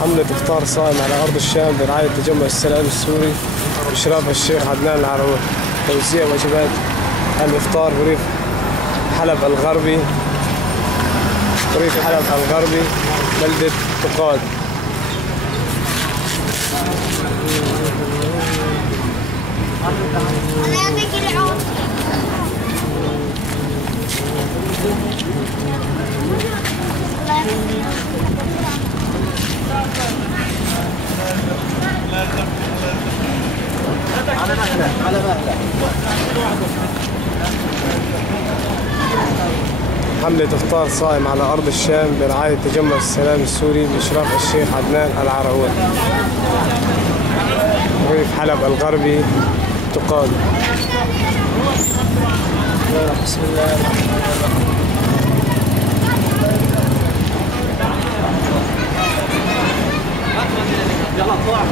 حملة إفطار صائم على أرض الشام برعاية تجمع السلام السوري بإشراف الشيخ عدنان العروي. توزيع وجبات الإفطار بريف حلب الغربي، بلدة تقاد. على مهله. حملة إفطار صائم على أرض الشام برعاية تجمع السلام السوري بإشراف الشيخ عدنان العروي. ريف حلب الغربي تقاد. بسم الله الرحمن الرحيم. يلا طلع